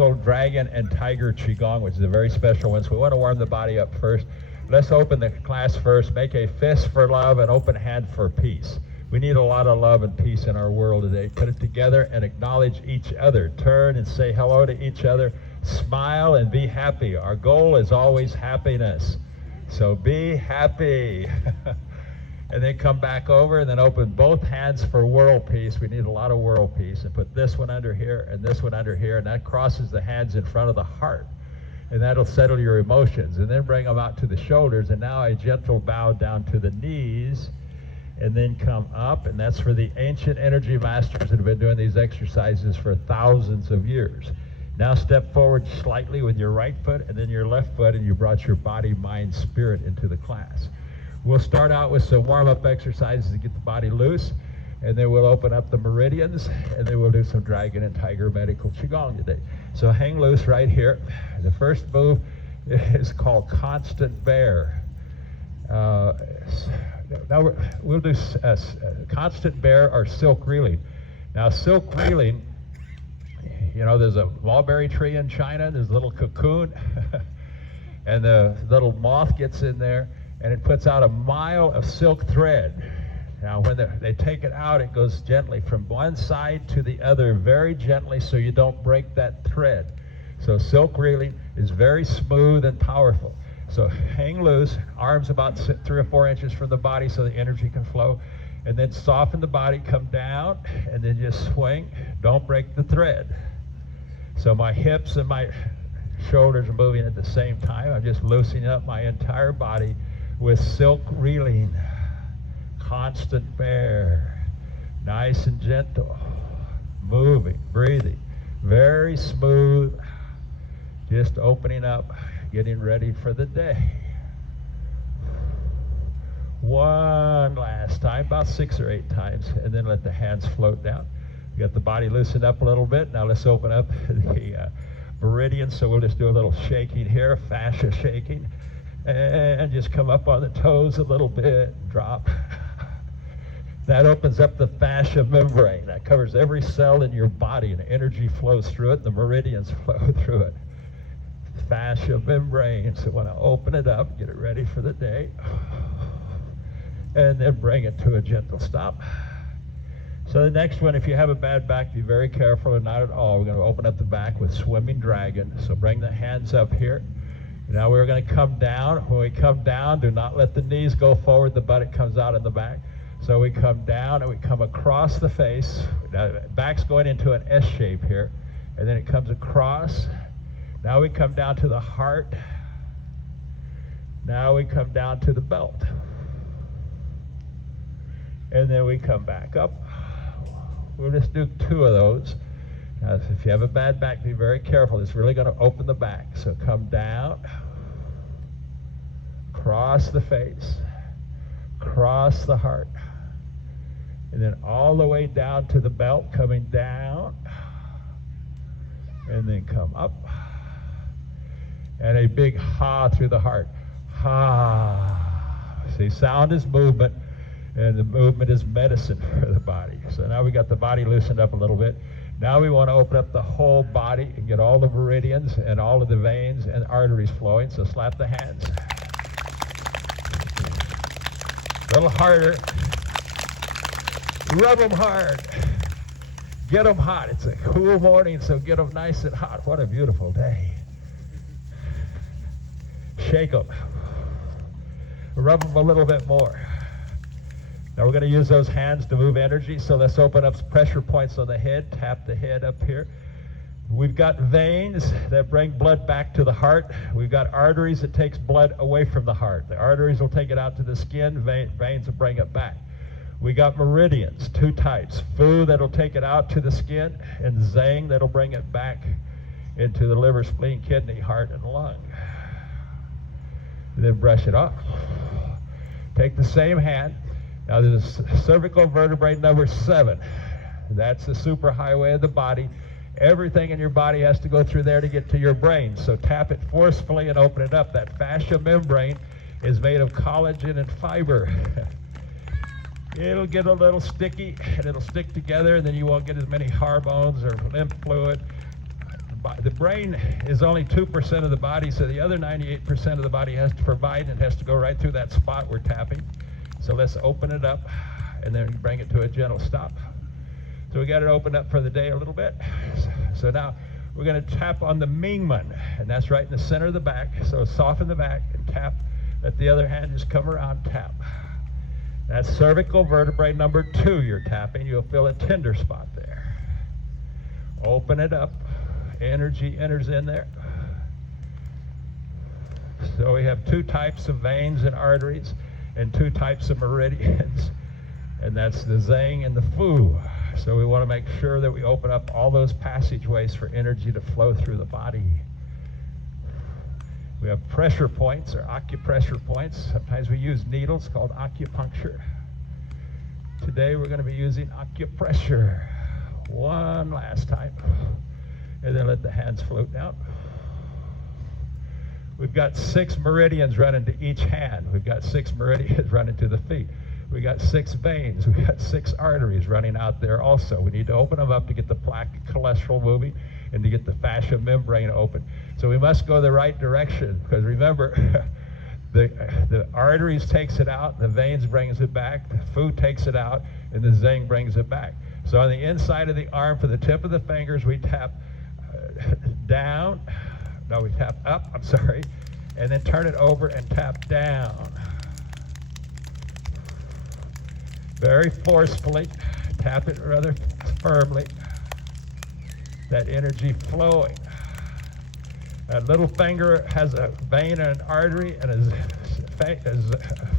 medical dragon and tiger Qigong, which is a very special one. So we want to warm the body up first. Let's open the class first. Make a fist for love and open hand for peace. We need a lot of love and peace in our world today. Put it together and acknowledge each other. Turn and say hello to each other. Smile and be happy. Our goal is always happiness. So be happy. And then come back over and then open both hands for world peace. We need a lot of world peace. And put this one under here and this one under here. And that crosses the hands in front of the heart. And that'll settle your emotions. And then bring them out to the shoulders. And now a gentle bow down to the knees. And then come up. And that's for the ancient energy masters that have been doing these exercises for thousands of years. Now step forward slightly with your right foot and then your left foot. And you brought your body, mind, spirit into the class. We'll start out with some warm-up exercises to get the body loose, and then we'll open up the meridians, and then we'll do some dragon and tiger medical Qigong today. So hang loose right here. The first move is called constant bear. Now we'll do constant bear or silk reeling. Now silk reeling, you know, there's a mulberry tree in China, there's a little cocoon, and the little moth gets in there, and it puts out a mile of silk thread. Now when they take it out, it goes gently from one side to the other, very gently, so you don't break that thread. So silk reeling is very smooth and powerful. So hang loose, arms about 3 or 4 inches from the body so the energy can flow, and then soften the body, come down, and then just swing. Don't break the thread. So my hips and my shoulders are moving at the same time. I'm just loosening up my entire body with silk reeling. Constant bear. Nice and gentle. Moving, breathing. Very smooth. Just opening up, getting ready for the day. One last time, about 6 or 8 times, and then let the hands float down. You got the body loosened up a little bit. Now let's open up the meridians. So we'll just do a little shaking here, fascia shaking. And just come up on the toes a little bit, drop. That opens up the fascia membrane. That covers every cell in your body, and energy flows through it. The meridians flow through it. Fascia membrane. So when I open it up, get it ready for the day. And then bring it to a gentle stop. So the next one, if you have a bad back, be very careful, or not at all. We're going to open up the back with swimming dragon. So bring the hands up here. Now we're going to come down. When we come down, do not let the knees go forward. The buttock comes out in the back. So we come down and we come across the face. Now back's going into an S shape here. And then it comes across. Now we come down to the heart. Now we come down to the belt. And then we come back up. We'll just do 2 of those. Now, if you have a bad back, be very careful. It's really going to open the back. So come down, cross the face, cross the heart, and then all the way down to the belt, coming down, and then come up, and a big ha through the heart. Ha. See, sound is movement, and the movement is medicine for the body. So now we got the body loosened up a little bit. Now we want to open up the whole body and get all the meridians and all of the veins and arteries flowing. So slap the hands. A little harder. Rub them hard. Get them hot. It's a cool morning, so get them nice and hot. What a beautiful day. Shake them. Rub them a little bit more. Now we're going to use those hands to move energy, so let's open up pressure points on the head, tap the head up here. We've got veins that bring blood back to the heart. We've got arteries that takes blood away from the heart. The arteries will take it out to the skin, veins will bring it back. We got meridians, 2 types. Fu that'll take it out to the skin, and Zang that'll bring it back into the liver, spleen, kidney, heart, and lung. And then brush it off. Take the same hand. Now there's cervical vertebrae number 7. That's the superhighway of the body. Everything in your body has to go through there to get to your brain. So tap it forcefully and open it up. That fascia membrane is made of collagen and fiber. It'll get a little sticky and it'll stick together, and then you won't get as many hormones or lymph fluid. The brain is only 2% of the body, so the other 98% of the body has to provide, and it has to go right through that spot we're tapping. So let's open it up and then bring it to a gentle stop. So we got it opened up for the day a little bit. So now we're going to tap on the Mingmen, and that's right in the center of the back. So soften the back and tap. Let the other hand just come around, tap. That's cervical vertebrae number 2 you're tapping. You'll feel a tender spot there. Open it up. Energy enters in there. So we have 2 types of veins and arteries and 2 types of meridians. And that's the Zheng and the Fu. So we want to make sure that we open up all those passageways for energy to flow through the body. We have pressure points or acupressure points. Sometimes we use needles called acupuncture. Today we're going to be using acupressure. One last time. And then let the hands float down. We've got 6 meridians running to each hand. We've got 6 meridians running to the feet. We got 6 veins. We got 6 arteries running out there also. We need to open them up to get the plaque cholesterol moving and to get the fascia membrane open. So we must go the right direction, because remember, the arteries takes it out, the veins brings it back, the Fu takes it out, and the Zheng brings it back. So on the inside of the arm, for the tip of the fingers, we tap down. No, we tap up, I'm sorry, and then turn it over and tap down. Very forcefully, tap it rather firmly. That energy flowing. That little finger has a vein and an artery and a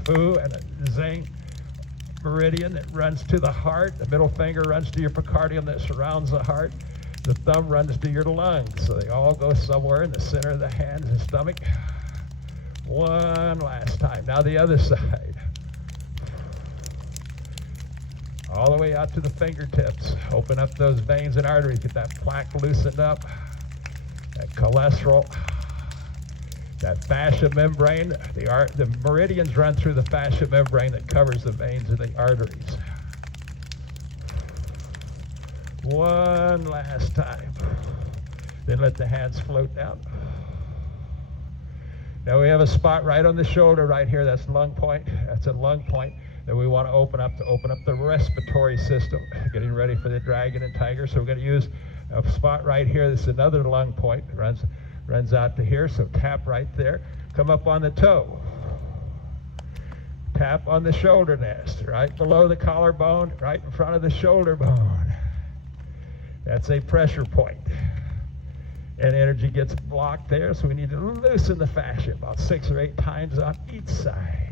Fu and a Zheng meridian that runs to the heart. The middle finger runs to your pericardium that surrounds the heart. The thumb runs to your lungs. So they all go somewhere in the center of the hands and stomach. One last time. Now the other side. All the way out to the fingertips. Open up those veins and arteries. Get that plaque loosened up. That cholesterol. That fascia membrane. The meridians run through the fascia membrane that covers the veins and the arteries. One last time. Then let the hands float down. Now we have a spot right on the shoulder right here. That's lung point. That's a lung point that we want to open up the respiratory system. Getting ready for the dragon and tiger. So we're going to use a spot right here. This is another lung point. It runs out to here. So tap right there. Come up on the toe. Tap on the shoulder nest, right below the collarbone, right in front of the shoulder bone. That's a pressure point. And energy gets blocked there, so we need to loosen the fascia about 6 or 8 times on each side.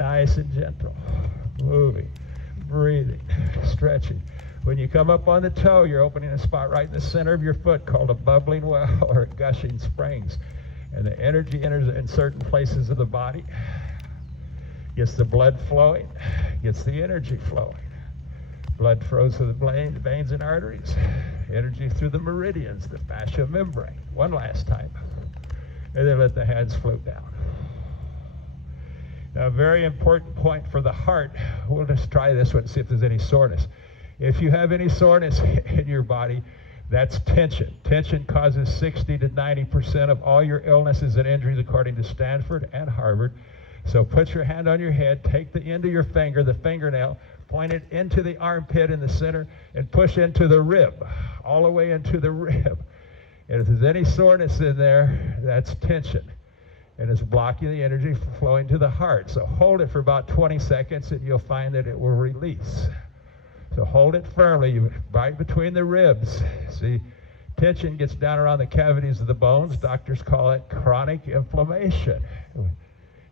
Nice and gentle. Moving, breathing, stretching. When you come up on the toe, you're opening a spot right in the center of your foot called a bubbling well or gushing springs. And the energy enters in certain places of the body, gets the blood flowing, gets the energy flowing. Blood flows through the veins and arteries. Energy through the meridians, the fascia membrane. One last time. And then let the hands float down. Now, a very important point for the heart. We'll just try this one and see if there's any soreness. If you have any soreness in your body, that's tension. Tension causes 60 to 90% of all your illnesses and injuries, according to Stanford and Harvard. So put your hand on your head, take the end of your finger, the fingernail, point it into the armpit in the center, and push into the rib, all the way into the rib. And if there's any soreness in there, that's tension. And it's blocking the energy from flowing to the heart. So hold it for about 20 seconds, and you'll find that it will release. So hold it firmly, right between the ribs. See, tension gets down around the cavities of the bones. Doctors call it chronic inflammation.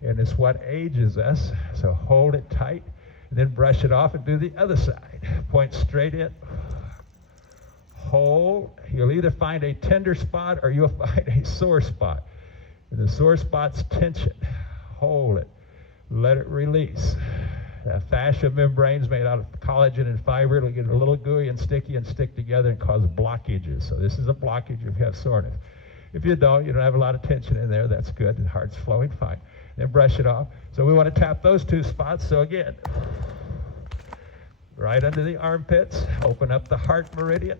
And it's what ages us. So hold it tight. And then brush it off and do the other side. Point straight in. Hold. You'll either find a tender spot or you'll find a sore spot. And the sore spot's tension. Hold it. Let it release. That fascia membrane's made out of collagen and fiber. It'll get a little gooey and sticky and stick together and cause blockages. So this is a blockage if you have soreness. If you don't have a lot of tension in there, that's good. The heart's flowing fine. Then brush it off. So we want to tap those 2 spots. So again, right under the armpits, open up the heart meridian.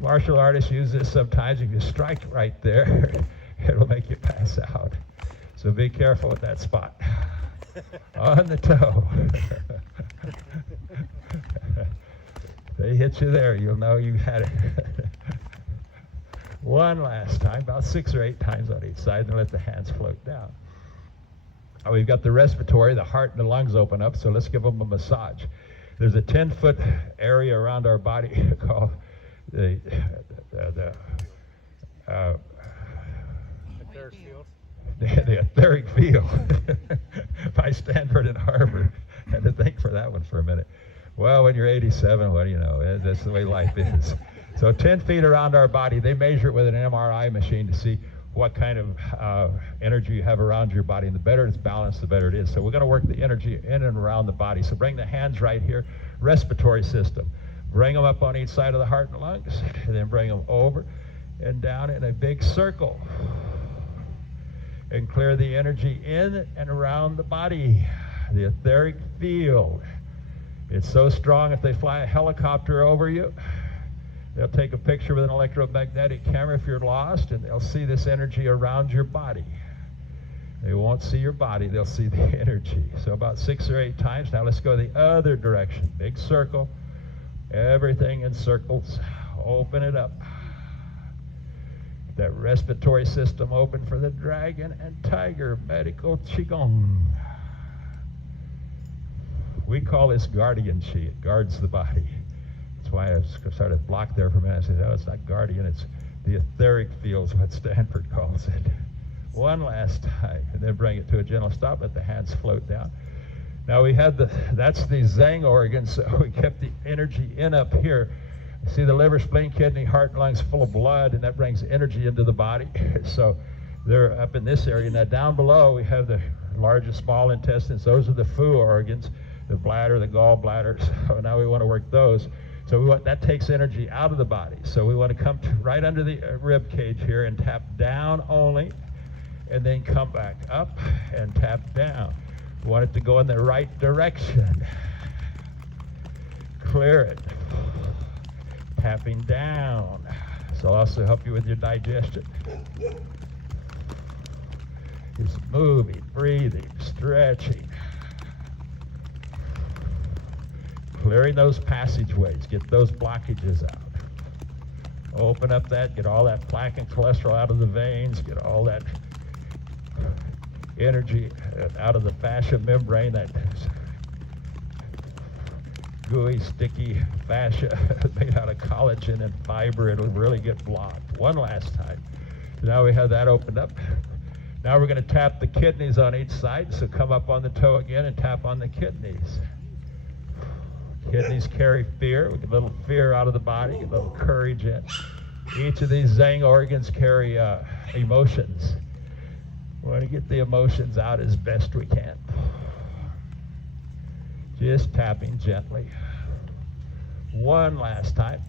Martial artists use this sometimes. If you strike right there, it'll make you pass out. So be careful with that spot. On the toe. They hit you there, you'll know you had it. One last time, about 6 or 8 times on each side, and let the hands float down. Now we've got the respiratory, the heart and the lungs open up, so let's give them a massage. There's a 10-foot area around our body called the etheric field by Stanford and Harvard. I had to think for that one for a minute. Well, when you're 87, what do you know? That's the way life is. So 10 feet around our body, they measure it with an MRI machine to see what kind of energy you have around your body. And the better it's balanced, the better it is. So we're going to work the energy in and around the body. So bring the hands right here, respiratory system. Bring them up on each side of the heart and lungs, and then bring them over and down in a big circle. And clear the energy in and around the body, the etheric field. It's so strong, if they fly a helicopter over you, they'll take a picture with an electromagnetic camera if you're lost, and they'll see this energy around your body. They won't see your body, they'll see the energy. So about 6 or 8 times. Now let's go the other direction. Big circle, everything in circles. Open it up. That respiratory system open for the dragon and tiger medical Qigong. We call this guardian Qi. It guards the body. That's why I started blocked there for a minute. I said, oh, it's not guardian, it's the etheric field, is what Stanford calls it. One last time, and then bring it to a gentle stop. Let the hands float down. Now we had that's the Zhang organs, so we kept the energy in up here. See the liver, spleen, kidney, heart, and lungs full of blood, and that brings energy into the body. So they're up in this area. Now down below, we have the large and small intestines. Those are the Fu organs, the bladder, the gallbladder. So now we want to work those. So that takes energy out of the body. So we want to come right under the rib cage here and tap down only, and then come back up and tap down. We want it to go in the right direction. Clear it. Tapping down. This will also help you with your digestion. Just moving, breathing, stretching. Clearing those passageways, get those blockages out. Open up that, get all that plaque and cholesterol out of the veins, get all that energy out of the fascia membrane, that gooey, sticky fascia made out of collagen and fiber. It'll really get blocked. One last time. Now we have that opened up. Now we're going to tap the kidneys on each side, so come up on the toe again and tap on the kidneys. Kidneys carry fear. We get a little fear out of the body, get a little courage in. Each of these Zhang organs carry emotions. We want to get the emotions out as best we can. Just tapping gently. One last time,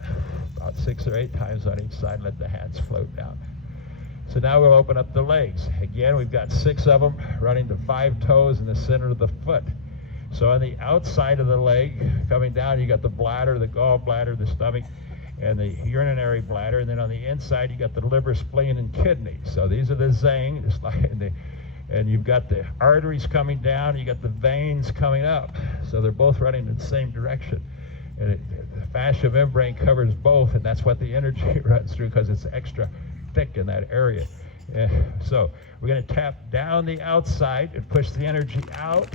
about 6 or 8 times on each side. Let the hands float down. So now we'll open up the legs. Again, we've got 6 of them running to 5 toes in the center of the foot. So on the outside of the leg, coming down, you got the bladder, the gallbladder, the stomach, and the urinary bladder. And then on the inside, you got the liver, spleen, and kidney. So these are the Zhang, just like and you've got the arteries coming down, you got the veins coming up. So they're both running in the same direction. And the fascia membrane covers both, and that's what the energy runs through, because it's extra thick in that area. So we're going to tap down the outside and push the energy out.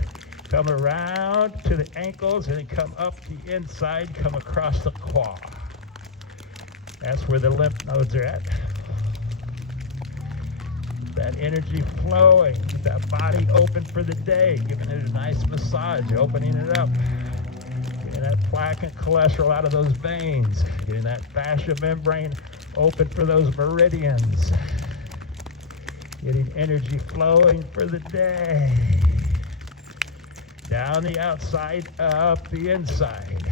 Come around to the ankles and then come up the inside, come across the quad. That's where the lymph nodes are at. That energy flowing, that body open for the day, giving it a nice massage, opening it up. Getting that plaque and cholesterol out of those veins. Getting that fascia membrane open for those meridians. Getting energy flowing for the day. Down the outside, up the inside.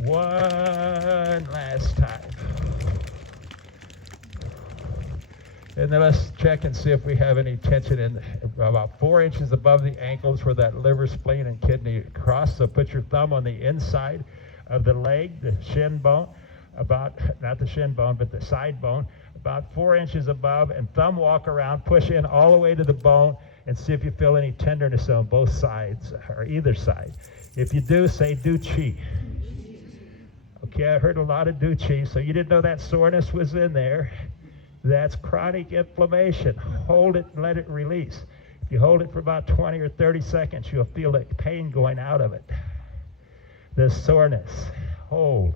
One last time. And then let's check and see if we have any tension in about 4 inches above the ankles where that liver, spleen, and kidney cross. So put your thumb on the inside of the leg, the shin bone, about, not the shin bone, but the side bone, about 4 inches above, and thumb walk around, push in all the way to the bone, and see if you feel any tenderness on both sides, or either side. If you do, say, do chi. Okay, I heard a lot of do chi, so you didn't know that soreness was in there. That's chronic inflammation. Hold it and let it release. If you hold it for about 20 or 30 seconds, you'll feel the pain going out of it. The soreness, hold.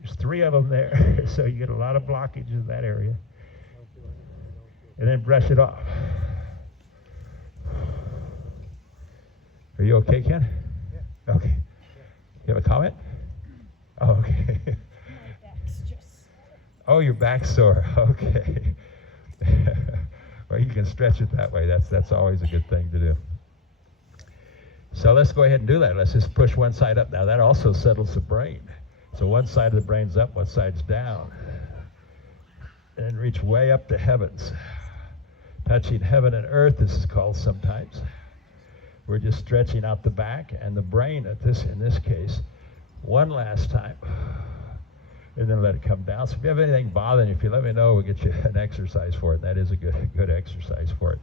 There's 3 of them there, so you get a lot of blockage in that area. And then brush it off. Are you okay, Ken? Yeah. Okay. You have a comment? Oh, okay. My back's just sore. Oh, your back's sore. Okay. Well, you can stretch it that way. That's always a good thing to do. So let's go ahead and do that. Let's just push one side up. Now that also settles the brain. So one side of the brain's up, one side's down. And reach way up to heavens. Touching heaven and earth, this is called sometimes. We're just stretching out the back and the brain in this case. One last time. And then let it come down. So if you have anything bothering you, if you let me know, we'll get you an exercise for it. That is a good exercise for it.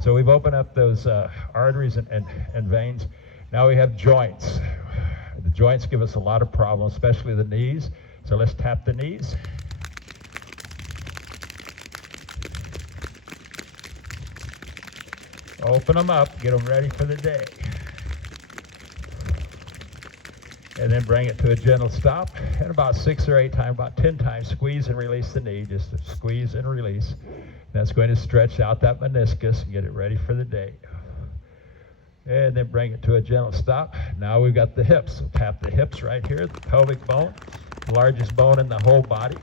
So we've opened up those arteries and veins. Now we have joints. The joints give us a lot of problems, especially the knees. So let's tap the knees. Open them up, get them ready for the day. And then bring it to a gentle stop. And about 6 or 8 times, about 10 times, squeeze and release the knee. Just squeeze and release. That's going to stretch out that meniscus and get it ready for the day. And then bring it to a gentle stop. Now we've got the hips. So tap the hips right here, the pelvic bone, largest bone in the whole body.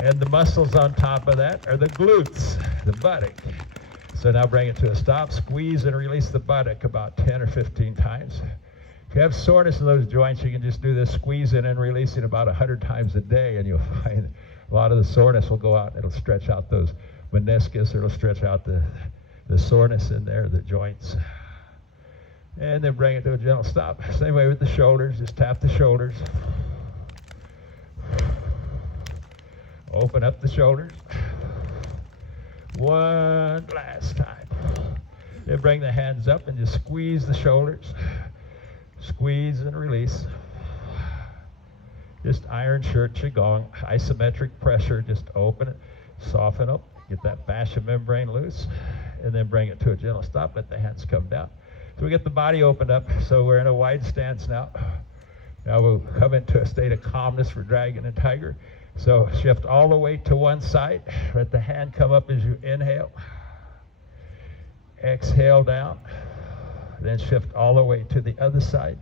And the muscles on top of that are the glutes, the buttock. So now bring it to a stop, squeeze and release the buttock about 10 or 15 times. If you have soreness in those joints, you can just do this squeezing and releasing about 100 times a day, and you'll find a lot of the soreness will go out, and it'll stretch out those meniscus, or it'll stretch out the soreness in there, the joints. And then bring it to a gentle stop. Same way with the shoulders, just tap the shoulders. Open up the shoulders. One last time. Then bring the hands up and just squeeze the shoulders. Squeeze and release. Just iron shirt Qigong, isometric pressure, just open it, soften up, get that fascia membrane loose, and then bring it to a gentle stop, let the hands come down. So we get the body opened up, so we're in a wide stance now. Now we'll come into a state of calmness for dragon and tiger. So shift all the way to one side, let the hand come up as you inhale. Exhale down. Then shift all the way to the other side.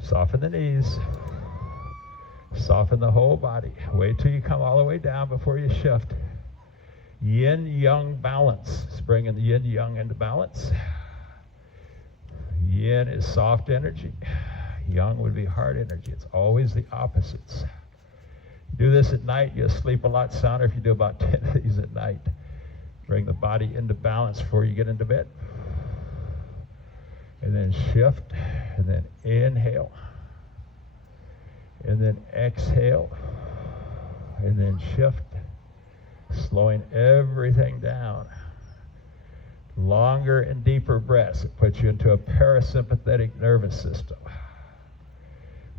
Soften the knees. Soften the whole body. Wait till you come all the way down before you shift. Yin-yang balance. It's bringing the yin-yang into balance. Yin is soft energy. Yang would be hard energy. It's always the opposites. Do this at night, you'll sleep a lot sounder if you do about 10 of these at night. Bring the body into balance before you get into bed. And then shift, and then inhale, and then exhale, and then shift, slowing everything down. Longer and deeper breaths. It puts you into a parasympathetic nervous system.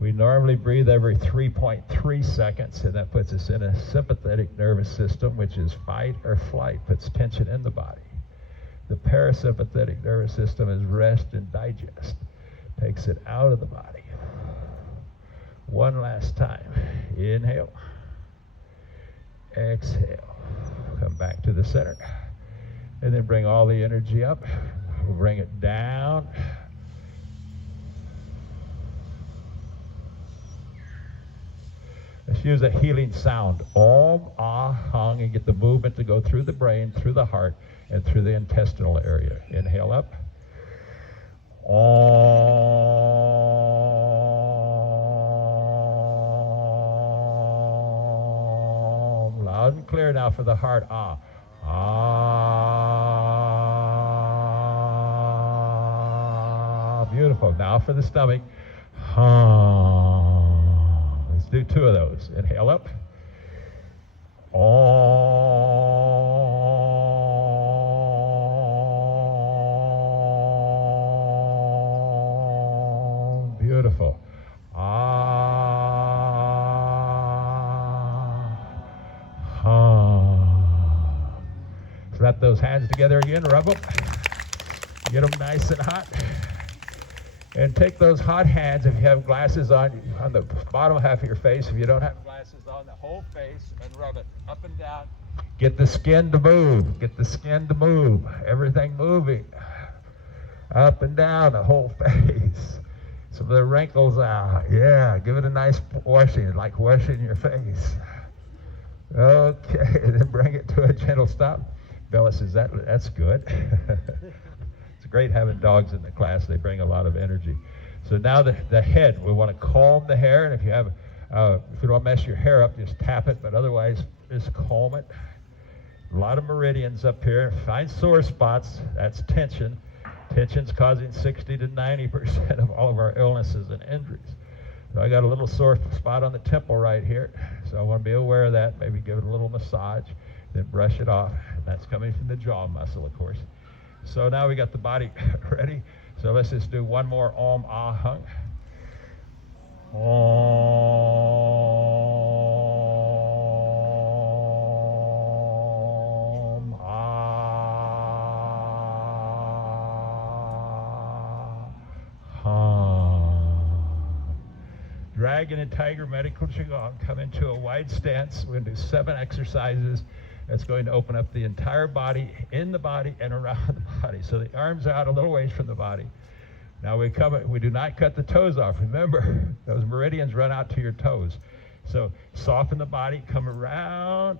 We normally breathe every 3.3 seconds, and that puts us in a sympathetic nervous system, which is fight or flight, puts tension in the body. The parasympathetic nervous system is rest and digest, takes it out of the body. One last time. Inhale. Exhale. Come back to the center. And then bring all the energy up. We'll bring it down. Let's use a healing sound. Om, ah, hung, and get the movement to go through the brain, through the heart, and through the intestinal area. Inhale up. Om. Loud and clear now for the heart. Ah. Ah. Beautiful. Now for the stomach. Ah. Let's do 2 of those. Inhale up. Om. Beautiful. Ah. Ha. Slap those hands together again, rub them. Get them nice and hot. And take those hot hands, if you have glasses on the bottom half of your face, if you don't have glasses on, the whole face, and rub it up and down. Get the skin to move. Get the skin to move. Everything moving. Up and down the whole face. Some of the wrinkles out. Yeah, give it a nice washing, like washing your face. Okay, then bring it to a gentle stop. Bella says, that's good. It's great having dogs in the class. They bring a lot of energy. So now the head, we want to calm the hair, and if you don't mess your hair up, just tap it, but otherwise just calm it. A lot of meridians up here. Find sore spots. That's tension. Tension's causing 60 to 90% of all of our illnesses and injuries. So I got a little sore spot on the temple right here. So I want to be aware of that. Maybe give it a little massage, then brush it off. And that's coming from the jaw muscle, of course. So now we got the body ready. So let's just do one more Om Ahung. Om Ahung. Dragon and Tiger Medical Qigong. Come into a wide stance. We're going to do 7 exercises. That's going to open up the entire body, in the body, and around the body. So the arms out a little ways from the body. Now we do not cut the toes off. Remember, those meridians run out to your toes. So soften the body, come around.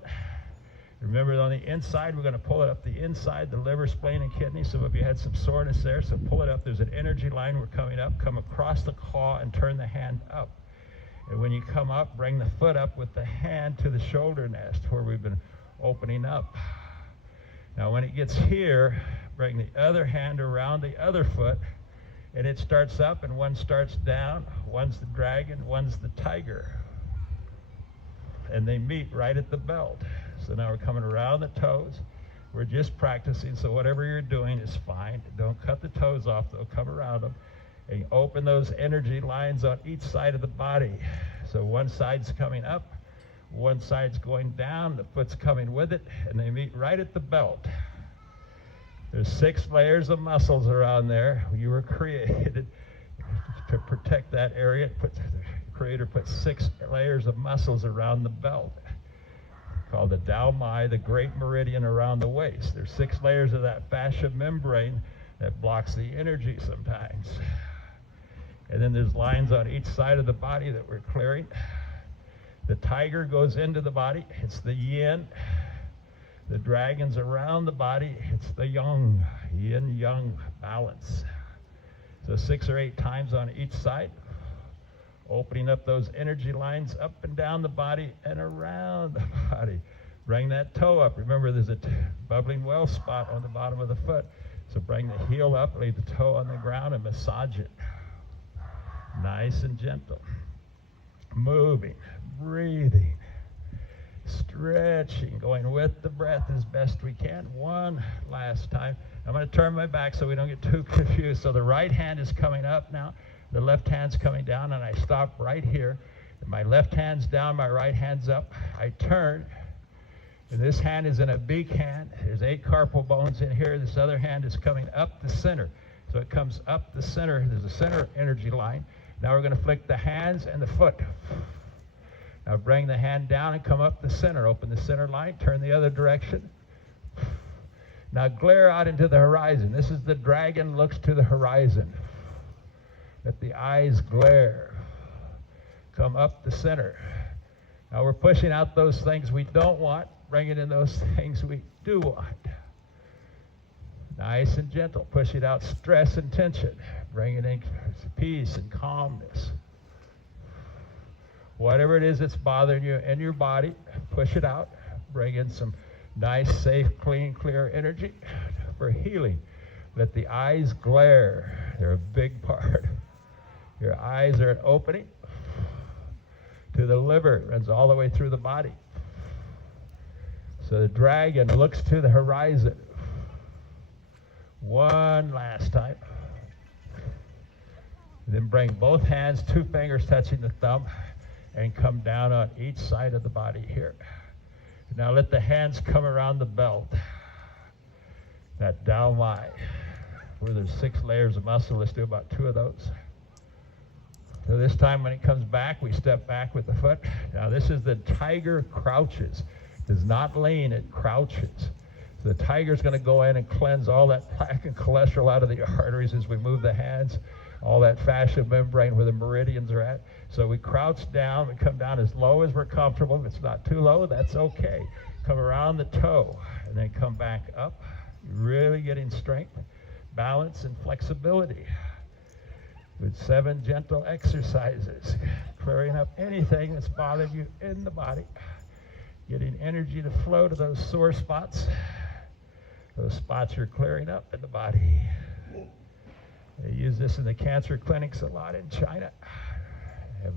Remember, on the inside, we're going to pull it up the inside, the liver, spleen, and kidney. Some of you had some soreness there, so pull it up. There's an energy line. We're coming up. Come across the claw and turn the hand up. And when you come up, bring the foot up with the hand to the shoulder nest where we've been opening up. Now when it gets here, bring the other hand around the other foot, and it starts up and one starts down. One's the dragon, one's the tiger. And they meet right at the belt. So now we're coming around the toes. We're just practicing, so whatever you're doing is fine. Don't cut the toes off, though. Come around them. And open those energy lines on each side of the body. So one side's coming up, one side's going down, the foot's coming with it, and they meet right at the belt. There's 6 layers of muscles around there. You were created to protect that area. The Creator put 6 layers of muscles around the belt, called the Dao Mai, the great meridian around the waist. There's 6 layers of that fascia membrane that blocks the energy sometimes. And then there's lines on each side of the body that we're clearing. The tiger goes into the body, it's the yin. The dragon's around the body, it's the yang, yin-yang balance. So 6 or 8 times on each side, opening up those energy lines up and down the body and around the body. Bring that toe up. Remember, there's a bubbling well spot on the bottom of the foot. So bring the heel up, lay the toe on the ground, and massage it. Nice and gentle. Moving, breathing, stretching, going with the breath as best we can. One last time. I'm going to turn my back so we don't get too confused. So the right hand is coming up now. The left hand's coming down, and I stop right here. And my left hand's down, my right hand's up. I turn, and this hand is in a beak hand. There's 8 carpal bones in here. This other hand is coming up the center. So it comes up the center. There's a center energy line. Now we're going to flick the hands and the foot. Now bring the hand down and come up the center. Open the center line. Turn the other direction. Now glare out into the horizon. This is the dragon looks to the horizon. Let the eyes glare. Come up the center. Now we're pushing out those things we don't want, bringing in those things we do want. Nice and gentle. Pushing out stress and tension. Bringing in peace and calmness. Whatever it is that's bothering you in your body, push it out. Bring in some nice, safe, clean, clear energy for healing. Let the eyes glare. They're a big part. Your eyes are an opening. to the liver. It runs all the way through the body. So the dragon looks to the horizon. One last time. Then bring both hands, 2 fingers touching the thumb, and come down on each side of the body here. Now let the hands come around the belt. That Dao Mai, where there's 6 layers of muscle. Let's do about 2 of those. So this time when it comes back, we step back with the foot. Now this is the tiger crouches. Does not lean, it crouches. So the tiger's going to go in and cleanse all that plaque and cholesterol out of the arteries as we move the hands, all that fascia membrane where the meridians are at. So we crouch down, we come down as low as we're comfortable. If it's not too low, that's okay. Come around the toe and then come back up. Really getting strength, balance, and flexibility with 7 gentle exercises, clearing up anything that's bothering you in the body, getting energy to flow to those sore spots. Those spots you're clearing up in the body. They use this in the cancer clinics a lot in China. They have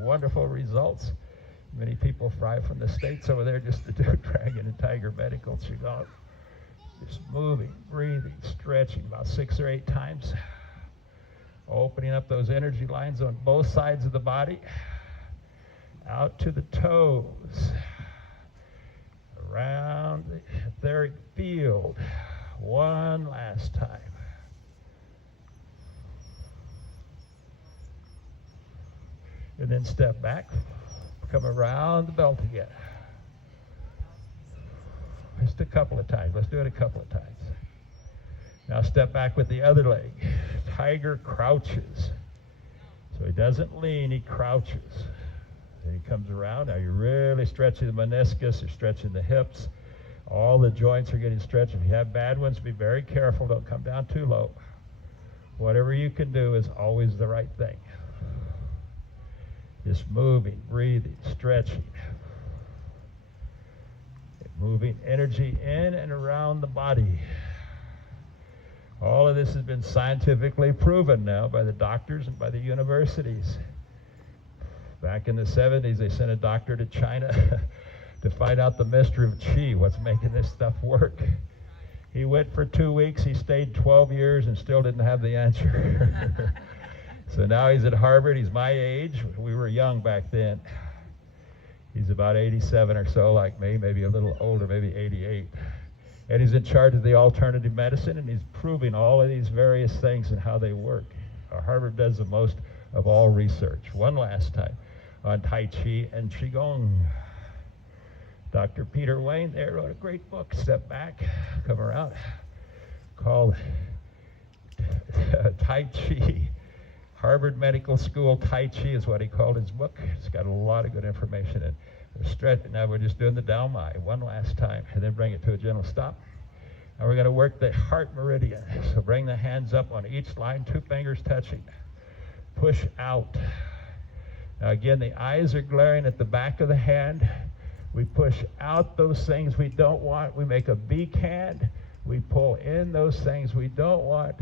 wonderful results. Many people fly from the States over there just to do Dragon and Tiger Medical Qigong. Just moving, breathing, stretching about 6 or 8 times. Opening up those energy lines on both sides of the body. Out to the toes. Around the etheric field. One last time. And then step back. Come around the belt again. Just a couple of times. Let's do it a couple of times. Now step back with the other leg. Tiger crouches. So he doesn't lean, he crouches. Then he comes around. Now you're really stretching the meniscus, you're stretching the hips. All the joints are getting stretched. If you have bad ones, be very careful. Don't come down too low. Whatever you can do is always the right thing. Just moving, breathing, stretching. Moving energy in and around the body. All of this has been scientifically proven now by the doctors and by the universities. Back in the 70s, they sent a doctor to China to find out the mystery of Qi, what's making this stuff work. He went for 2 weeks, he stayed 12 years and still didn't have the answer. So now he's at Harvard, he's my age. We were young back then. He's about 87 or so, like me, maybe a little older, maybe 88. And he's in charge of the alternative medicine, and he's proving all of these various things and how they work. Harvard does the most of all research. One last time on Tai Chi and Qigong. Dr. Peter Wayne there wrote a great book, Step Back, come around, called Tai Chi. Harvard Medical School Tai Chi is what he called his book. It's got a lot of good information in. Now we're just doing the Dao Mai one last time, and then bring it to a gentle stop. And we're going to work the heart meridian. So bring the hands up on each line, 2 fingers touching. Push out. Now again, the eyes are glaring at the back of the hand. We push out those things we don't want. We make a beak hand. We pull in those things we don't want,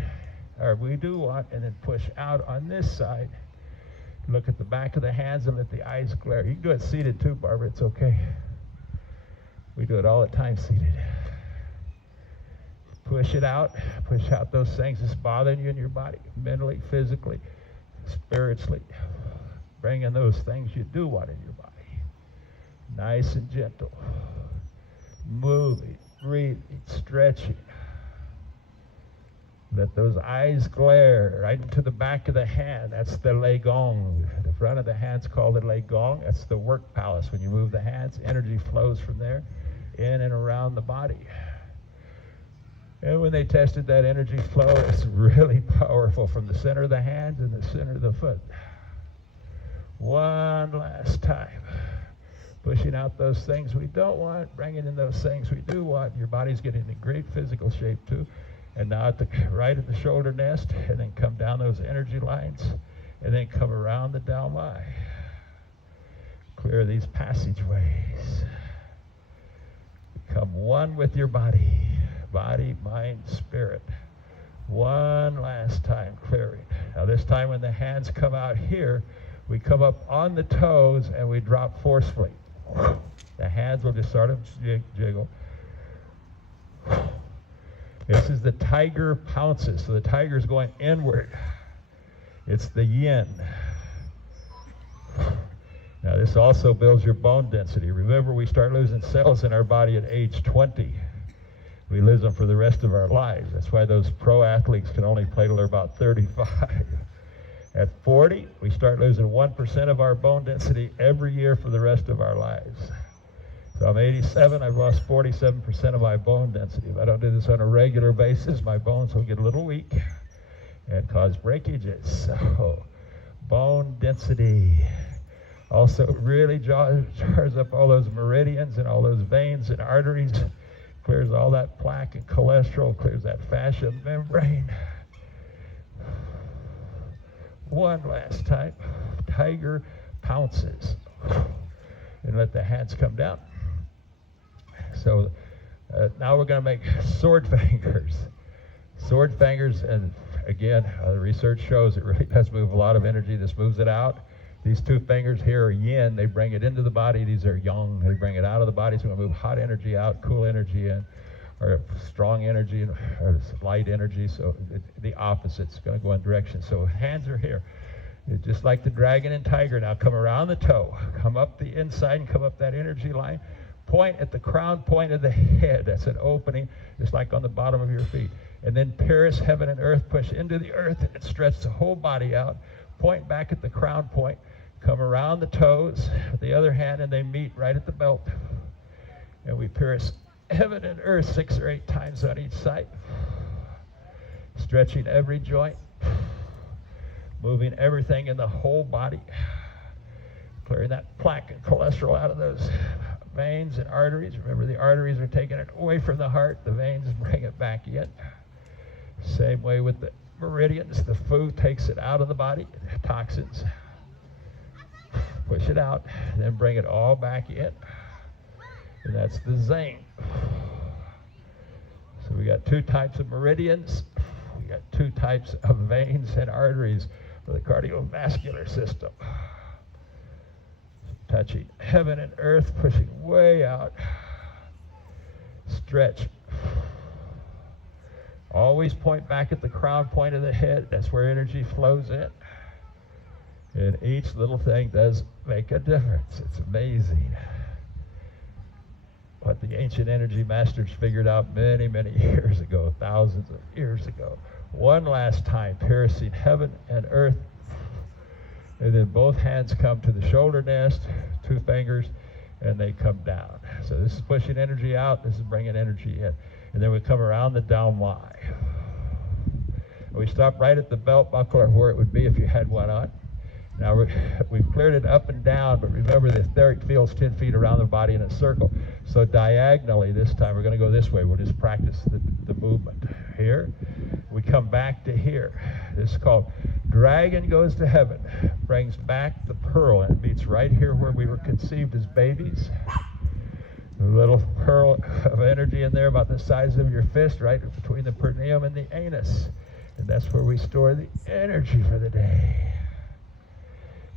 or we do want, and then push out on this side. Look at the back of the hands and let the eyes glare. You can do it seated too, Barbara, it's okay. We do it all the time seated. Push it out. Push out those things that's bothering you in your body, mentally, physically, spiritually. Bring in those things you do want in your body. Nice and gentle. Moving, breathing, stretching. Let those eyes glare right into the back of the hand. That's the Lei Gong. The front of the hand's called the Lei Gong. That's the work palace. When you move the hands, energy flows from there in and around the body. And when they tested that energy flow, it's really powerful from the center of the hand and the center of the foot. One last time. Pushing out those things we don't want, bringing in those things we do want. Your body's getting in great physical shape too. And now right at the shoulder nest, and then come down those energy lines, and then come around the Dao Mai. Clear these passageways. Become one with your body. Body, mind, spirit. One last time clearing. Now this time when the hands come out here, We come up on the toes and we drop forcefully. The hands will just sort of jiggle. This is the tiger pounces. So the tiger's going inward. It's the yin. Now this also builds your bone density. Remember, we start losing cells in our body at age 20. We lose them for the rest of our lives. That's why those pro athletes can only play till they're about 35. At 40, we start losing 1% of our bone density every year for the rest of our lives. So I'm 87, I've lost 47% of my bone density. If I don't do this on a regular basis, my bones will get a little weak and cause breakages. So, bone density. Also really jars up all those meridians and all those veins and arteries, clears all that plaque and cholesterol, clears that fascia membrane. One last time. Tiger pounces. And let the hands come down. So now we're going to make sword fingers. Sword fingers, and again, the research shows it really does move a lot of energy. This moves it out. These two fingers here are yin. They bring it into the body. These are yang. They bring it out of the body. So we move hot energy out, cool energy in, or strong energy, or light energy. So the opposite's going to go in direction. So hands are here. It's just like the dragon and tiger. Now come around the toe. Come up the inside and come up that energy line. Point at the crown point of the head. That's an opening, just like on the bottom of your feet. And then pierce heaven and earth. Push into the earth and stretch the whole body out. Point back at the crown point. Come around the toes with the other hand, and they meet right at the belt. And we pierce heaven and earth 6 or 8 times on each side. Stretching every joint. Moving everything in the whole body. Clearing that plaque and cholesterol out of those veins and arteries. Remember, the arteries are taking it away from the heart. The veins bring it back in. Same way with the meridians. The food takes it out of the body. Toxins. Push it out. Then bring it all back in. And that's the zing. So we got 2 types of meridians. We got 2 types of veins and arteries for the cardiovascular system. Touching heaven and earth, pushing way out. Stretch. Always point back at the crown point of the head. That's where energy flows in. And each little thing does make a difference. It's amazing what the ancient energy masters figured out many, many years ago, thousands of years ago. One last time, piercing heaven and earth. And then both hands come to the shoulder nest, 2 fingers, and they come down. So this is pushing energy out, this is bringing energy in. And then we come around the down line. We stop right at the belt buckle, or where it would be if you had one on. Now we've cleared it up and down, but remember the etheric field's 10 feet around the body in a circle. So diagonally this time, we're going to go this way. We'll just practice the movement. Here, we come back to here. This is called dragon goes to heaven, brings back the pearl, and it meets right here where we were conceived as babies. A little pearl of energy in there about the size of your fist, right between the perineum and the anus. And that's where we store the energy for the day.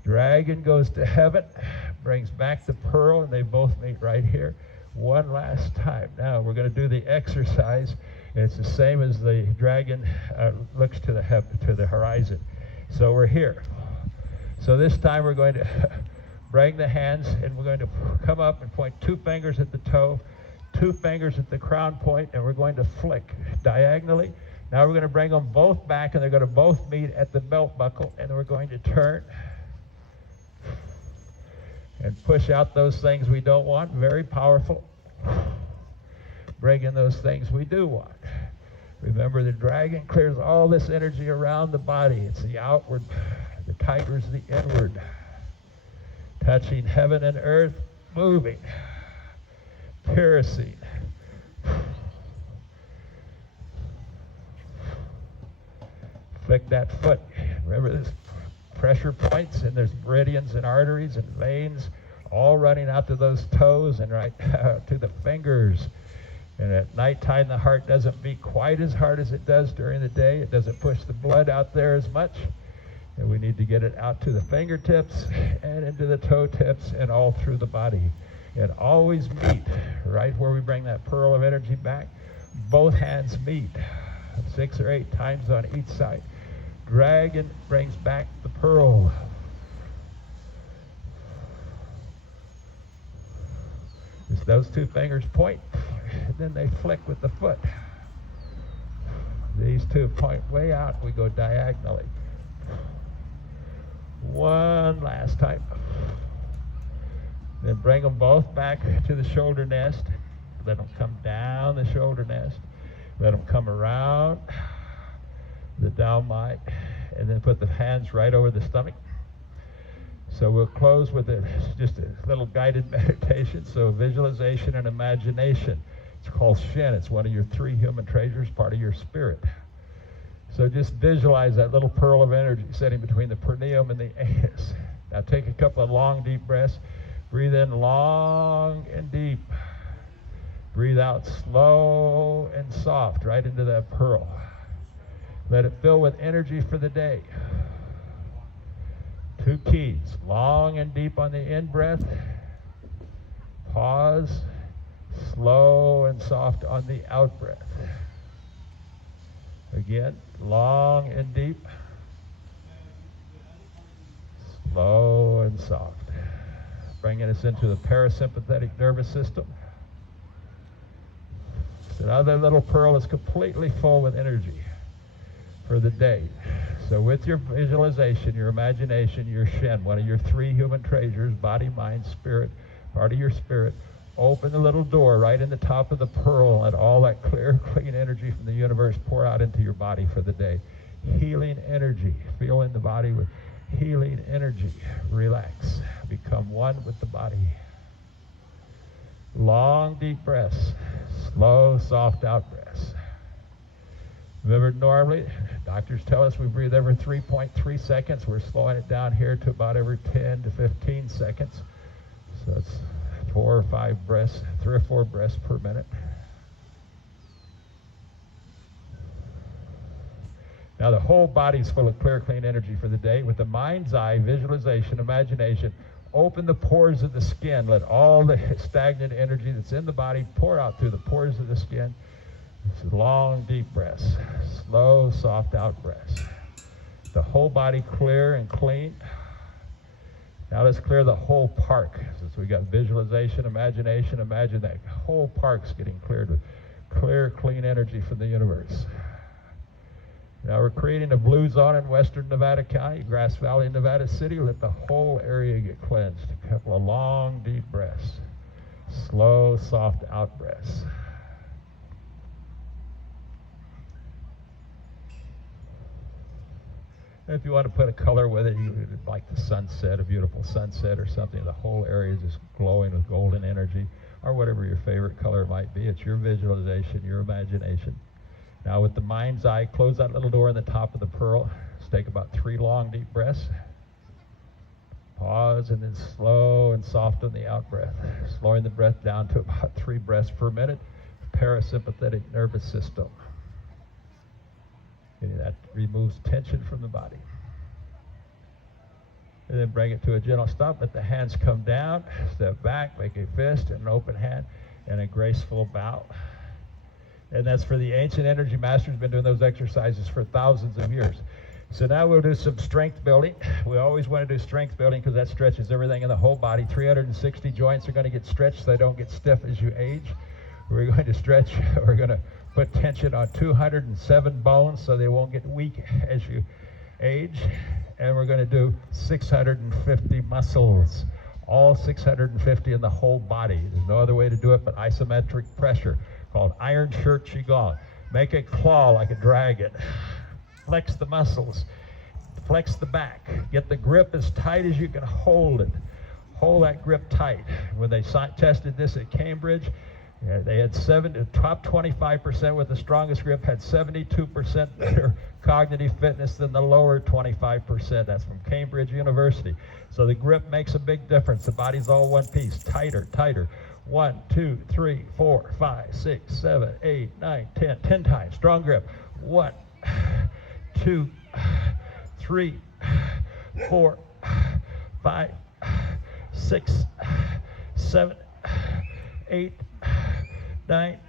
Dragon goes to heaven, brings back the pearl, and they both meet right here. One last time. Now we're going to do the exercise. And it's the same as the dragon looks to the horizon. So we're here. So this time we're going to bring the hands, and we're going to come up and point 2 fingers at the toe, 2 fingers at the crown point, and we're going to flick diagonally. Now we're going to bring them both back, and they're going to both meet at the belt buckle, and we're going to turn and push out those things we don't want. Very powerful. Bring in those things we do want. Remember, the dragon clears all this energy around the body. It's the outward. The tiger's the inward. Touching heaven and earth, moving. Piercing. Flick that foot. Remember, there's pressure points, and there's meridians and arteries and veins all running out to those toes and right to the fingers. And at nighttime, the heart doesn't beat quite as hard as it does during the day. It doesn't push the blood out there as much. And we need to get it out to the fingertips and into the toe tips and all through the body. And always meet right where we bring that pearl of energy back. Both hands meet 6 or 8 times on each side. Drag and brings back the pearl. Just those 2 fingers point, and then they flick with the foot. These 2 point way out, we go diagonally. One last time. Then bring them both back to the shoulder nest. Let them come down the shoulder nest. Let them come around the down mite, and then put the hands right over the stomach. So we'll close with just a little guided meditation. So visualization and imagination. It's called Shen. It's one of your 3 human treasures, part of your spirit. So just visualize that little pearl of energy sitting between the perineum and the anus. Now take a couple of long, deep breaths. Breathe in long and deep. Breathe out slow and soft right into that pearl. Let it fill with energy for the day. 2 keys. Long and deep on the in-breath. Pause. Slow and soft on the out-breath. Again, long and deep. Slow and soft. Bringing us into the parasympathetic nervous system. So now that little pearl is completely full with energy for the day. So with your visualization, your imagination, your Shen, one of your 3 human treasures, body, mind, spirit, part of your spirit, open the little door right in the top of the pearl and let all that clear, clean energy from the universe pour out into your body for the day. Healing energy. Feeling the body with healing energy. Relax. Become one with the body. Long, deep breaths. Slow, soft out breaths. Remember, normally, doctors tell us we breathe every 3.3 seconds. We're slowing it down here to about every 10 to 15 seconds. So it's 4 or 5 breaths, 3 or 4 breaths per minute. Now the whole body's full of clear, clean energy for the day. With the mind's eye, visualization, imagination, open the pores of the skin. Let all the stagnant energy that's in the body pour out through the pores of the skin. Long, deep breaths. Slow, soft out breaths. The whole body clear and clean. Now let's clear the whole park. Since we got visualization, imagination, imagine that whole park's getting cleared with clear, clean energy from the universe. Now we're creating a blue zone in western Nevada County, Grass Valley, Nevada City. Let the whole area get cleansed. A couple of long, deep breaths. Slow, soft out breaths. If you want to put a color with it, you would like the sunset, a beautiful sunset or something. The whole area is just glowing with golden energy, or whatever your favorite color might be. It's your visualization, your imagination. Now with the mind's eye, close that little door in the top of the pearl. Let's take about 3 long, deep breaths. Pause, and then slow and soft on the out breath. Slowing the breath down to about 3 breaths per minute. Parasympathetic nervous system. And that removes tension from the body. And then bring it to a gentle stop. Let the hands come down. Step back, make a fist and an open hand and a graceful bow. And that's for the ancient energy masters. Been doing those exercises for thousands of years. So now we'll do some strength building. We always want to do strength building because that stretches everything in the whole body. 360 joints are going to get stretched so they don't get stiff as you age. We're going to stretch, we're going to put tension on 207 bones so they won't get weak as you age. And we're going to do 650 muscles, all 650 in the whole body. There's no other way to do it but isometric pressure, called iron shirt Qigong. Make it claw like a dragon. Flex the muscles. Flex the back. Get the grip as tight as you can hold it. Hold that grip tight. When they tested this at Cambridge, they had top 25% with the strongest grip had 72% better cognitive fitness than the lower 25%. That's from Cambridge University. So the grip makes a big difference. The body's all one piece. Tighter, tighter. 1, 2, 3, 4, 5, 6, 7, 8, 9, 10. 10 times. Strong grip. 1, 2, 3, 4, 5, 6, 7, 8, 9,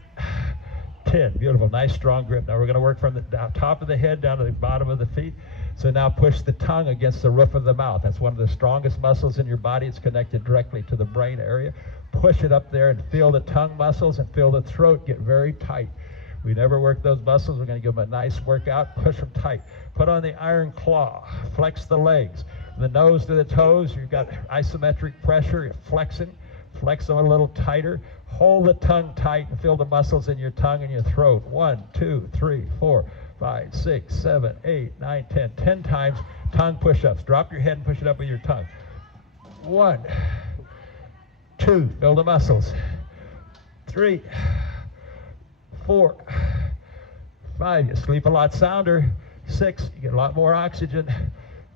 10. Beautiful, nice strong grip. Now we're going to work from the top of the head down to the bottom of the feet. So now push the tongue against the roof of the mouth. That's one of the strongest muscles in your body. It's connected directly to the brain area. Push it up there and feel the tongue muscles and feel the throat get very tight. We never work those muscles. We're going to give them a nice workout. Push them tight. Put on the iron claw. Flex the legs. From the nose to the toes, you've got isometric pressure. You're flexing. Flex them a little tighter. Hold the tongue tight and feel the muscles in your tongue and your throat. 1, 2, 3, 4, 5, 6, 7, 8, 9, 10. 10 times tongue push-ups. Drop your head and push it up with your tongue. 1, 2, feel the muscles. 3, 4, 5, you sleep a lot sounder. 6, you get a lot more oxygen.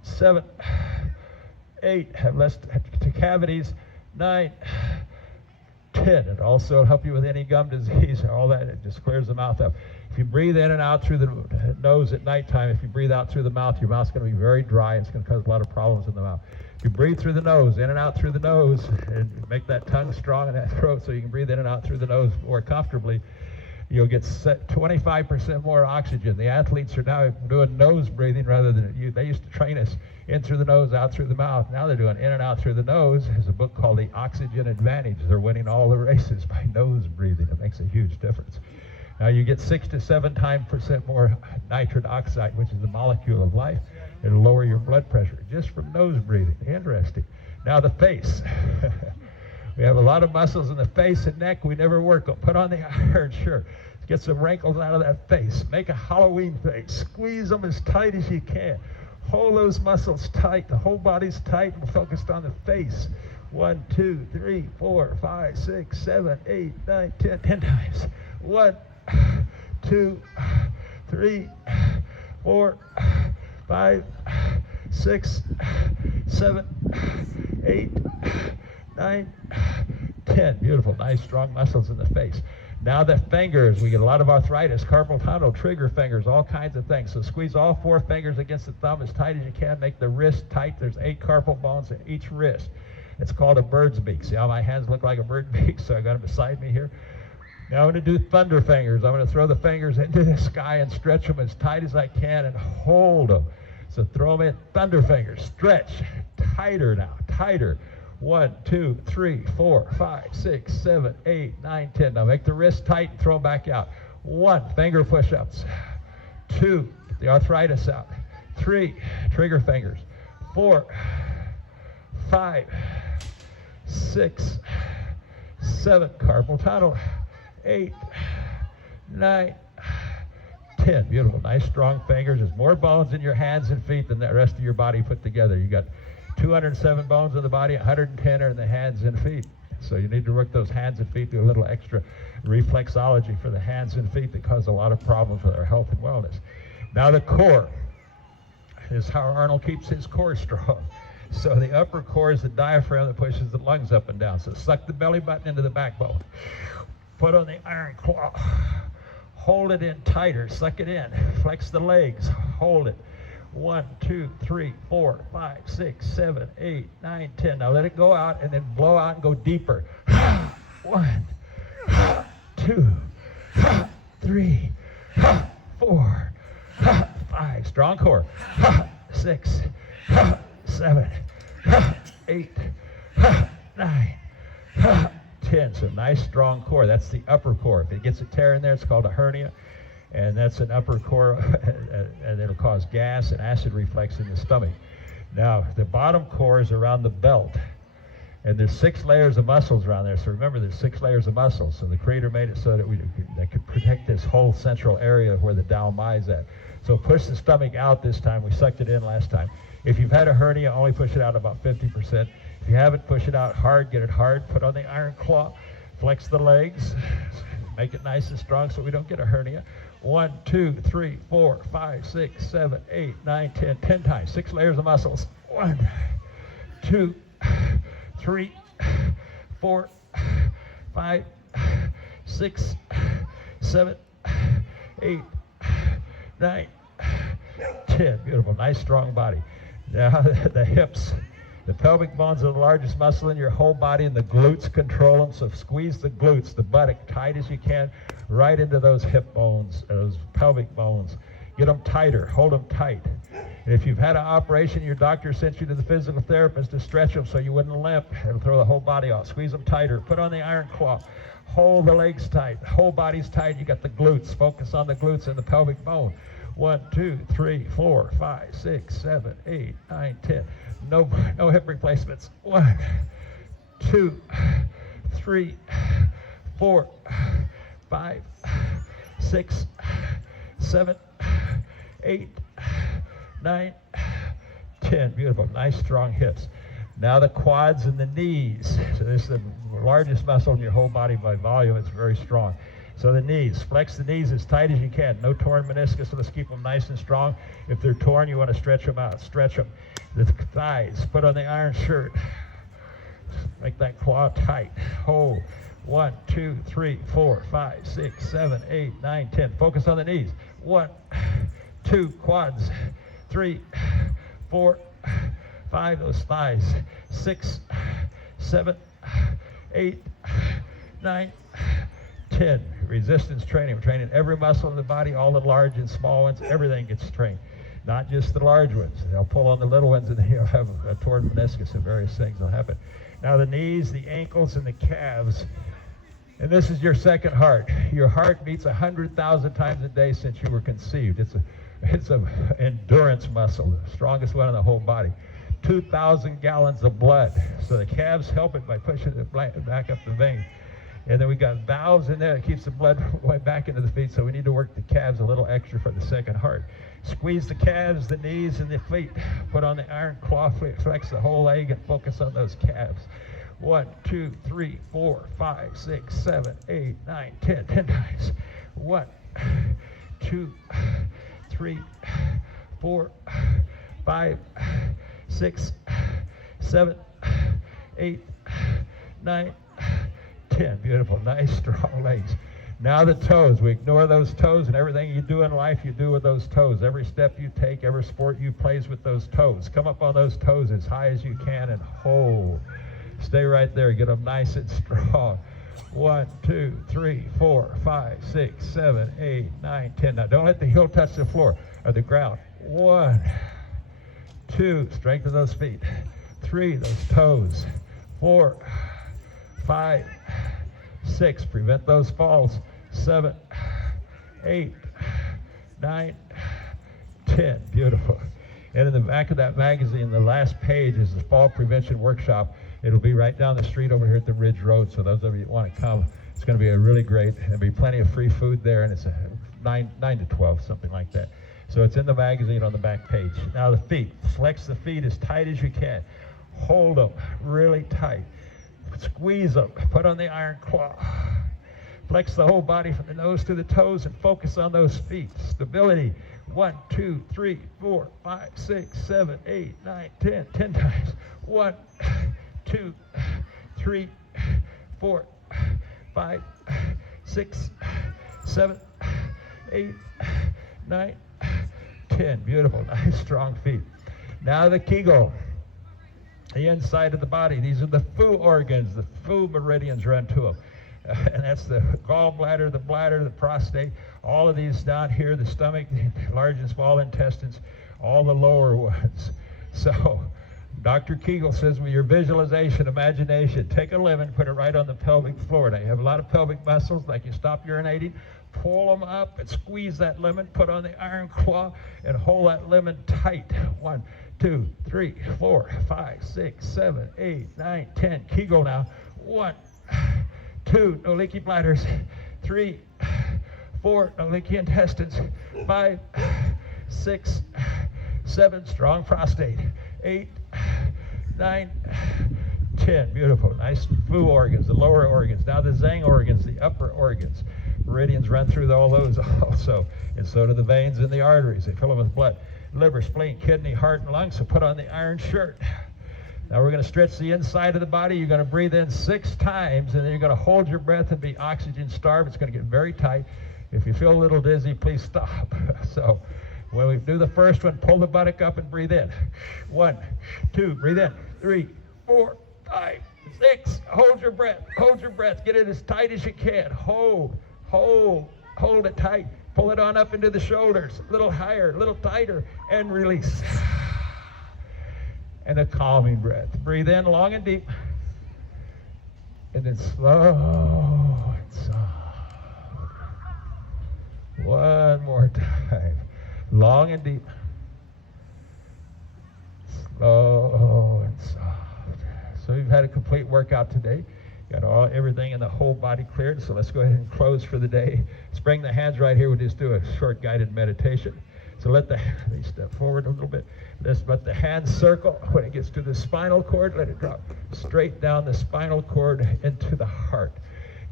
7, 8, have less cavities. 9, 10. It also help you with any gum disease and all that. It just clears the mouth up. If you breathe in and out through the nose at nighttime, if you breathe out through the mouth, your mouth's going to be very dry. And it's going to cause a lot of problems in the mouth. If you breathe through the nose, in and out through the nose, and make that tongue strong in that throat so you can breathe in and out through the nose more comfortably, you'll get 25% more oxygen. The athletes are now doing nose breathing rather than they used to train us in through the nose, out through the mouth. Now they're doing in and out through the nose. There's a book called The Oxygen Advantage. They're winning all the races by nose breathing. It makes a huge difference. Now you get 6 to 7 times % more nitrous oxide, which is the molecule of life. It'll lower your blood pressure just from nose breathing. Interesting. Now the face. We have a lot of muscles in the face and neck. We never work them. Put on the iron shirt. Get some wrinkles out of that face. Make a Halloween face. Squeeze them as tight as you can. Hold those muscles tight. The whole body's tight and focused on the face. 1, 2, 3, 4, 5, 6, 7, 8, 9, 10. 10 times. 1, 2, 3, 4, 5, 6, 7, 8, 9, 10. Beautiful, nice, strong muscles in the face. Now the fingers, we get a lot of arthritis, carpal tunnel, trigger fingers, all kinds of things. So squeeze all 4 fingers against the thumb as tight as you can. Make the wrist tight. There's 8 carpal bones in each wrist. It's called a bird's beak. See how my hands look like a bird beak? So I got them beside me here. Now I'm going to do thunder fingers. I'm going to throw the fingers into the sky and stretch them as tight as I can and hold them. So throw them in. Thunder fingers. Stretch. Tighter now. Tighter. 1, 2, 3, 4, 5, 6, 7, 8, 9, 10. Now make the wrist tight and throw them back out. 1, finger push-ups. 2, get the arthritis out. 3, trigger fingers. 4, 5, 6, 7, carpal tunnel. 8, 9, 10. Beautiful, nice strong fingers. There's more bones in your hands and feet than the rest of your body put together. You got 207 bones in the body, 110 are in the hands and feet. So you need to work those hands and feet, do a little extra reflexology for the hands and feet that cause a lot of problems with our health and wellness. Now the core is how Arnold keeps his core strong. So the upper core is the diaphragm that pushes the lungs up and down. So suck the belly button into the backbone. Put on the iron claw. Hold it in tighter, suck it in. Flex the legs, hold it. 1, 2, 3, 4, 5, 6, 7, 8, 9, 10. Now let it go out and then blow out and go deeper. 1, 2, 3, 4, 5. Strong core. 6, 7, 8, 9, 10. So nice strong core. That's the upper core. If it gets a tear in there, it's called a hernia. And that's an upper core, and it'll cause gas and acid reflux in the stomach. Now, the bottom core is around the belt, and there's 6 layers of muscles around there. So remember, there's 6 layers of muscles. So the Creator made it so that that could protect this whole central area where the Tao Ma is at. So push the stomach out this time. We sucked it in last time. If you've had a hernia, only push it out about 50%. If you haven't, push it out hard, get it hard. Put on the iron claw, flex the legs, make it nice and strong so we don't get a hernia. 1, 2, 3, 4, 5, 6, 7, 8, 9, 10. 10 times. 6 layers of muscles. 1, 2, 3, 4, 5, 6, 7, 8, 9, 10. Beautiful. Nice strong body. Now the hips. The pelvic bones are the largest muscle in your whole body, and the glutes control them. So squeeze the glutes, the buttock, tight as you can, right into those hip bones, those pelvic bones. Get them tighter. Hold them tight. And if you've had an operation, your doctor sent you to the physical therapist to stretch them so you wouldn't limp. It'll throw the whole body off. Squeeze them tighter. Put on the iron claw. Hold the legs tight. Whole body's tight. You got the glutes. Focus on the glutes and the pelvic bone. 1, 2, 3, 4, 5, 6, 7, 8, 9, 10. No hip replacements. 1, 2, 3, 4, 5, 6, 7, 8, 9, 10. Beautiful. Nice strong hips. Now the quads and the knees. So this is the largest muscle in your whole body by volume. It's very strong. So the knees, flex the knees as tight as you can. No torn meniscus, so let's keep them nice and strong. If they're torn, you want to stretch them out. Stretch them. The thighs, put on the iron shirt. Make that claw tight. Hold. 1, 2, 3, 4, 5, 6, 7, 8, 9, 10. Focus on the knees. 1, 2, quads. 3, 4, 5, those thighs. 6, 7, 8, 9, 10. Resistance training. We're training every muscle in the body, all the large and small ones. Everything gets trained, not just the large ones. They'll pull on the little ones and you'll have a torn meniscus and various things will happen. Now the knees, the ankles, and the calves. And this is your second heart. Your heart beats 100,000 times a day since you were conceived. It's a endurance muscle, the strongest one in the whole body. 2,000 gallons of blood. So the calves help it by pushing it back up the vein. And then we got valves in there that keeps the blood going back into the feet, so we need to work the calves a little extra for the second heart. Squeeze the calves, the knees, and the feet. Put on the iron claw, flex the whole leg, and focus on those calves. 1, 2, 3, 4, 5, 6, 7, 8, 9, 10. 10 times. 1, 2, 3, 4, 5, 6, 7, 8, 9, 10. Beautiful. Nice, strong legs. Now the toes. We ignore those toes, and everything you do in life, you do with those toes. Every step you take, every sport you play is with those toes. Come up on those toes as high as you can and hold. Stay right there. Get them nice and strong. 1, 2, 3, 4, 5, 6, 7, 8, 9, 10. Now don't let the heel touch the floor or the ground. 1, 2, strengthen those feet. 3, those toes. 4, 5, 6, prevent those falls. 7, 8, 9, 10. Beautiful. And in the back of that magazine, the last page is the fall prevention workshop. It'll be right down the street over here at the Ridge Road. So those of you that want to come, it's going to be a really great. There'll be plenty of free food there, and it's 9 to 12, something like that. So it's in the magazine on the back page. Now the feet, flex the feet as tight as you can. Hold them really tight. Squeeze them. Put on the iron claw. Flex the whole body from the nose to the toes and focus on those feet. Stability. 1, 2, 3, 4, 5, 6, 7, 8, 9, 10. 10 times. 1, 2, 3, 4, 5, 6, 7, 8, 9, 10. Beautiful. Nice, strong feet. Now the Qigong. The inside of the body. These are the fu organs. The fu meridians run to them. And that's the gallbladder, the bladder, the prostate, all of these down here, the stomach, the large and small intestines, all the lower ones. So Dr. Kegel says with your visualization, imagination, take a lemon, put it right on the pelvic floor. Now you have a lot of pelvic muscles, like you stop urinating, pull them up and squeeze that lemon, put on the iron claw and hold that lemon tight. 1, 2, 3, 4, 5, 6, 7, 8, 9, 10. Kegel now. 1, 2, no leaky bladders. 3, 4, no leaky intestines. 5, 6, 7, strong prostate. 8, 9, 10. Beautiful. Nice fu organs, the lower organs. Now the zhang organs, the upper organs. Meridians run through all those also. And so do the veins and the arteries. They fill them with blood. Liver, spleen, kidney, heart, and lungs. So put on the iron shirt. Now we're going to stretch the inside of the body. You're going to breathe in 6 times, and then you're going to hold your breath and be oxygen starved. It's going to get very tight. If you feel a little dizzy, please stop. So When we do the first one, pull the buttock up and breathe in. 1, 2, breathe in. 3, 4, 5, 6. Hold your breath. Hold your breath. Get it as tight as you can. Hold, hold, hold it tight. Pull it on up into the shoulders. A little higher, a little tighter, and release. And a calming breath. Breathe in long and deep. And then slow and soft. One more time. Long and deep. Slow and soft. So you've had a complete workout today. Got everything in the whole body cleared. So let's go ahead and close for the day. Let's bring the hands right here. We'll just do a short guided meditation. So let me step forward a little bit. Let's let the hands circle. When it gets to the spinal cord, let it drop straight down the spinal cord into the heart.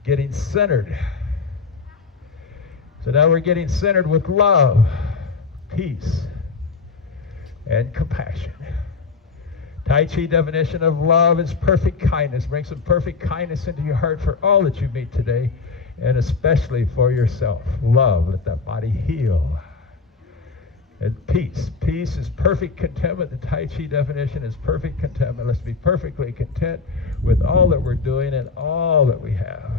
Getting centered. So now we're getting centered with love, peace, and compassion. Tai Chi definition of love is perfect kindness. Bring some perfect kindness into your heart for all that you meet today, and especially for yourself. Love, let that body heal. And peace. Peace is perfect contentment. The Tai Chi definition is perfect contentment. Let's be perfectly content with all that we're doing and all that we have.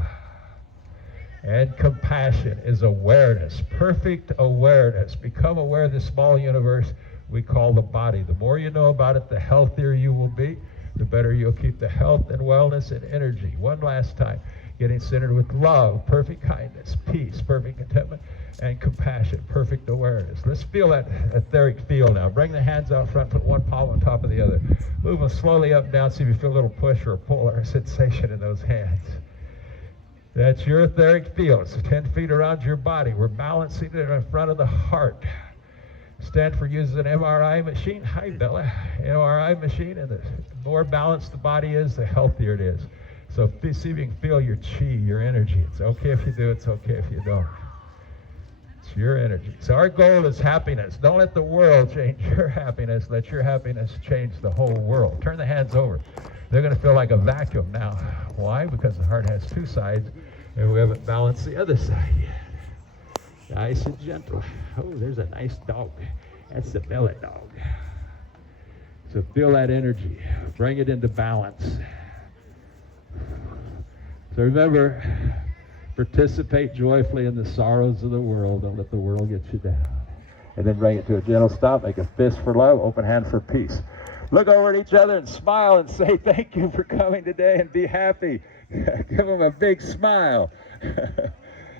And compassion is awareness, perfect awareness. Become aware of this small universe we call the body. The more you know about it, the healthier you will be, the better you'll keep the health and wellness and energy. One last time, getting centered with love, perfect kindness, peace, perfect contentment, and compassion, perfect awareness. Let's feel that etheric feel now. Bring the hands out front, put one palm on top of the other. Move them slowly up and down, see if you feel a little push or a pull or a sensation in those hands. That's your etheric field. It's 10 feet around your body. We're balancing it in front of the heart. Stanford uses an MRI machine. Hi, Bella. MRI machine, and the more balanced the body is, the healthier it is. So see if you can feel your chi, your energy. It's okay if you do, it's okay if you don't. It's your energy. So our goal is happiness. Don't let the world change your happiness. Let your happiness change the whole world. Turn the hands over. They're going to feel like a vacuum now. Why? Because the heart has two sides, and we haven't balanced the other side yet. Nice and gentle. Oh, there's a nice dog. That's the belly dog. So feel that energy. Bring it into balance. So remember, participate joyfully in the sorrows of the world. Don't let the world get you down. And then bring it to a gentle stop. Make a fist for love, open hand for peace. Look over at each other and smile and say thank you for coming today and be happy. Give them a big smile.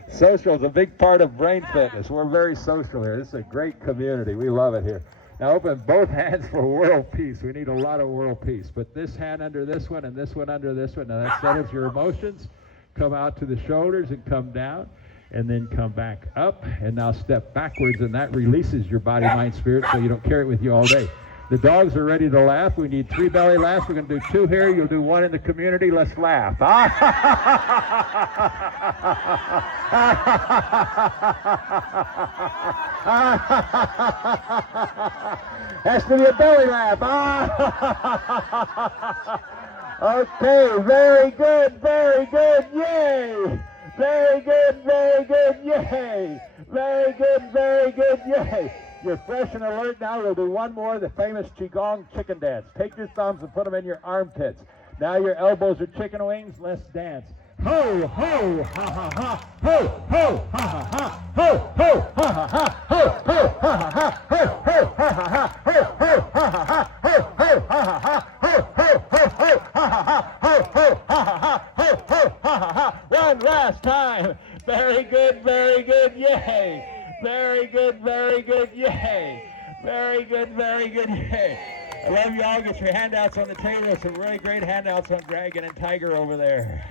Social is a big part of brain fitness. We're very social here. This is a great community. We love it here. Now open both hands for world peace. We need a lot of world peace. Put this hand under this one and this one under this one. Now that settles your emotions. Come out to the shoulders and come down. And then come back up. And now step backwards, and that releases your body, mind, spirit, so you don't carry it with you all day. The dogs are ready to laugh. We need 3 belly laughs. We're going to do 2 here. You'll do 1 in the community. Let's laugh. Has to be a belly laugh. Okay, very good, very good. Yay! Very good, yay! Very good, yay! You're fresh and alert now. We'll do one more, the famous Qigong chicken dance. Take your thumbs and put them in your armpits. Now your elbows are chicken wings. Let's dance. Ho, ho, ha, ha, ha. Ho, ho, ha, ha, ha. Ho, ho, ha, ha, ha. Ho, ho, ha, ha, ha. Ho, ho, ha, ha, ha. Ho, ho, ha, ha, ha. Ho, ho, ha, ha, ha. Ho, ho, ho, ho, ha, ha, ha. Ho, ho, ha, ha, ha. Ho, ho, ha, ha, ha. One last time. Very good, yay. Very good, yay. Very good, yay. I love you all. Get your handouts on the table. There's some really great handouts on Dragon and Tiger over there.